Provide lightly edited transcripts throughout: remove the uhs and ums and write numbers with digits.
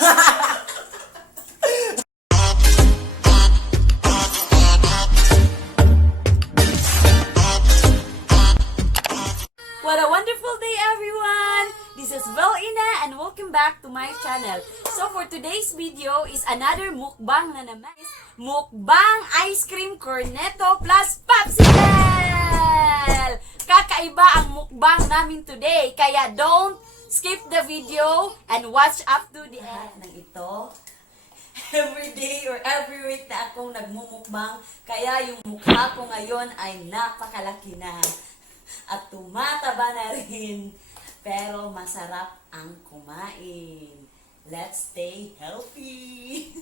What a wonderful day, everyone! This is Ina and welcome back to my channel. So for today's video is another mukbang na naman. Mukbang ice cream cornetto plus popsicle! Kakaiba ang mukbang namin today, kaya don't skip the video and watch up to the end. Ng ito, every day or every week na akong nagmumukbang, kaya yung mukha ko ngayon ay napakalaki na. At tumataba na rin. Pero masarap ang kumain. Let's stay healthy.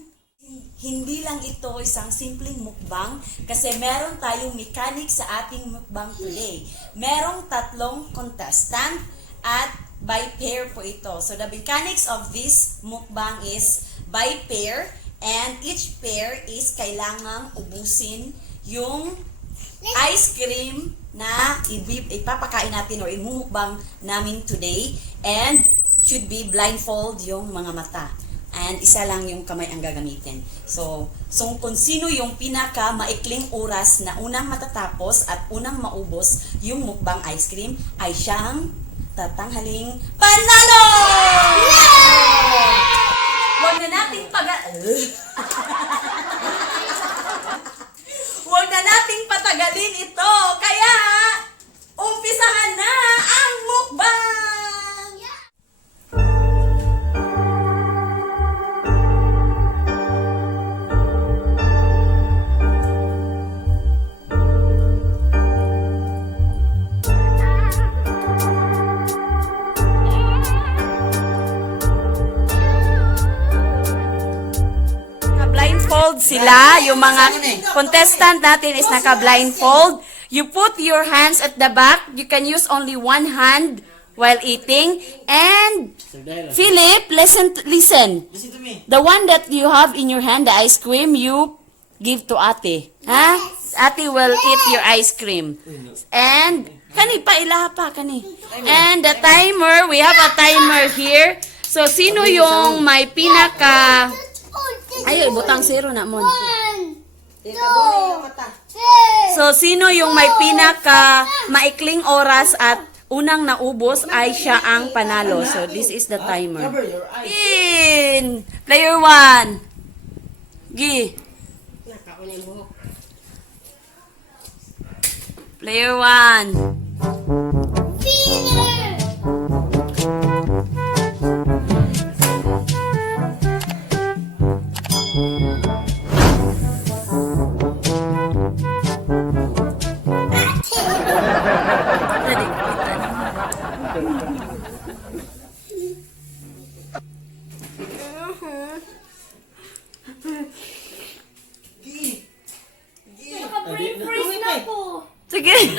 Hindi lang ito isang simpleng mukbang kasi meron tayong mechanic sa ating mukbang today. Merong 3 contestant at by pair po ito. So the mechanics of this mukbang is by pair and each pair is kailangang ubusin yung ice cream na ipapakain natin or imumukbang namin today, and should be blindfold yung mga mata. And isa lang yung kamay ang gagamitin. So kung sino yung pinaka maikling oras na unang matatapos at unang maubos yung mukbang ice cream ay siyang tatanghaling panalo! Huwag na nating Huwag na nating patagalin ito. Kaya, umpisahan na ang mukbang! Blindfold sila, yung mga contestant natin is naka-blindfold. You put your hands at the back. You can use only one hand while eating. And Philip, listen. Listen to me. The one that you have in your hand, the ice cream, you give to ate. Ha? Ate will eat your ice cream. And kani pa ilaha pa kani. And the timer, we have a timer here. So sino yung may pinaka Ay, butang 0 na mo. 1, 2, 3. So, sino yung may pinaka maikling oras at unang naubos ay siya ang panalo. So, this is the timer. In! Player 1. Gi. Player 1. Sige.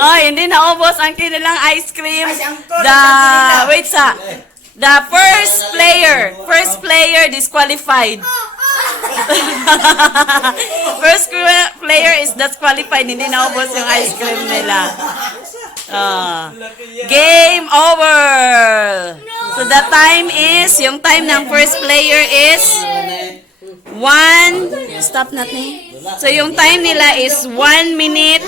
Oh, hindi naubos ang kanilang ice cream. The first player disqualified. First player is disqualified. Hindi naubos yung ice cream nila. Game over. So the time is, yung time ng first player is 1, stop natin. So yung time nila is 1 minute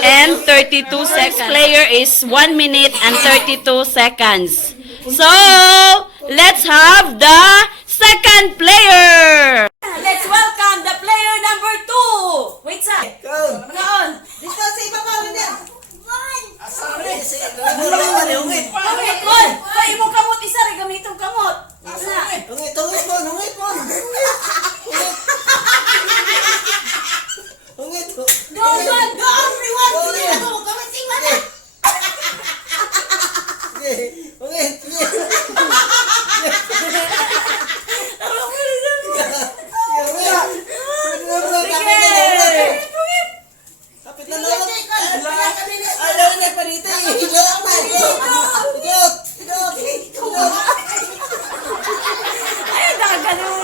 and 32 seconds. Player is 1 minute and 32 seconds. So, let's have the second player. Let's welcome the player number 2. Wait sa. Noon. Dito sa ibabaw niya. Ungit. Ay mo kamot isa rin gamitong kamot. Ungit mo. Ungit. Go, everyone. Sige.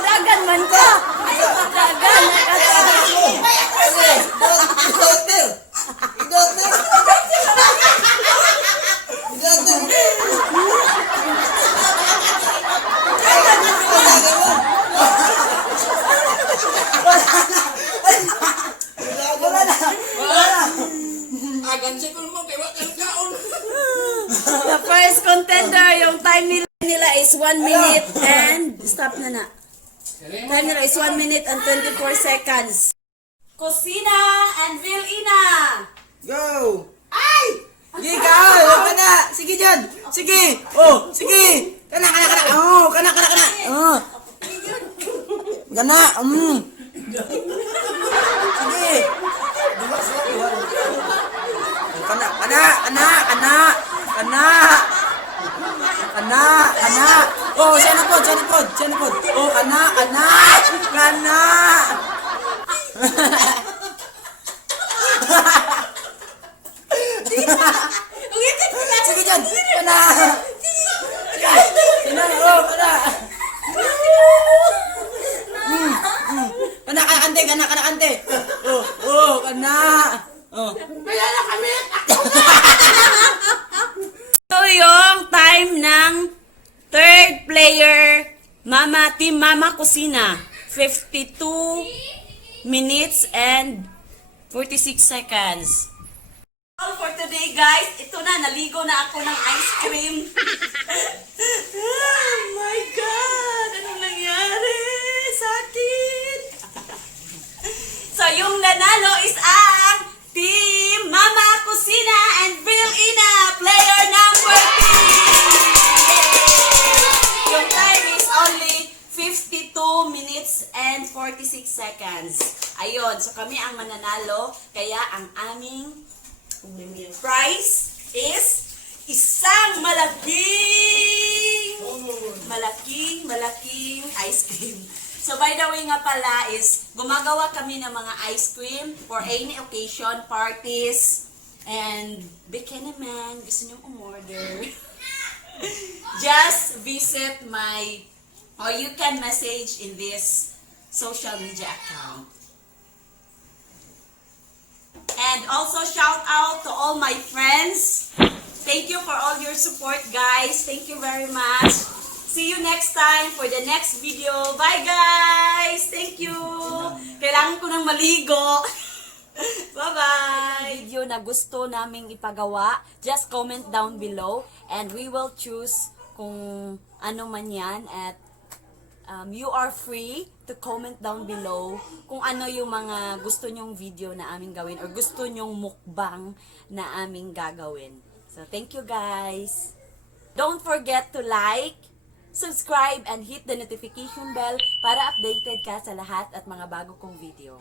Dagan man ka. Dagan. The first contender, yung time nila is 1 minute and stop na. Time nila is 1 minute and 24 seconds. Kusina and Vilina. Go! Ay! Sige ka! Kana! Sige dyan! Sige! Oh! Sige! Kana! Oh! Kana! Oh! Kana! Sige! Kana! Oh! Siya na pod! Oh! Kana! Sige dyan! Kana! Kana! Oh! Kana! Kana kante! Oh! Kana! Oh! Ito yung time ng third player, Team Mama Kusina. 52 minutes and 46 seconds. All for today, guys. Ito na, naligo na ako ng ice cream. Oh my God! Anong nangyari sa akin? So, yung nanalo is ang Team Mama Kusina and Ina, player number 3! Yung time is only 52 minutes and 46 seconds. Ayun, so kami ang mananalo. Kaya ang aming prize is isang malaking ice cream. So by the way nga pala is gumagawa kami ng mga ice cream for any occasion, parties, and bikini man, gusto nyo umorder. Just visit or you can message in this social media account. And also shout out to all my friends. Thank you for all your support, guys. Thank you very much. See you next time for the next video. Bye, guys! Thank you! Kailangan ko ng maligo. Bye-bye! Video na gusto naming ipagawa, just comment down below and we will choose kung ano man yan at you are free to comment down below kung ano yung mga gusto nyong video na aming gawin or gusto nyong mukbang na aming gagawin. So, thank you guys! Don't forget to like, subscribe, and hit the notification bell para updated ka sa lahat at mga bago kong video.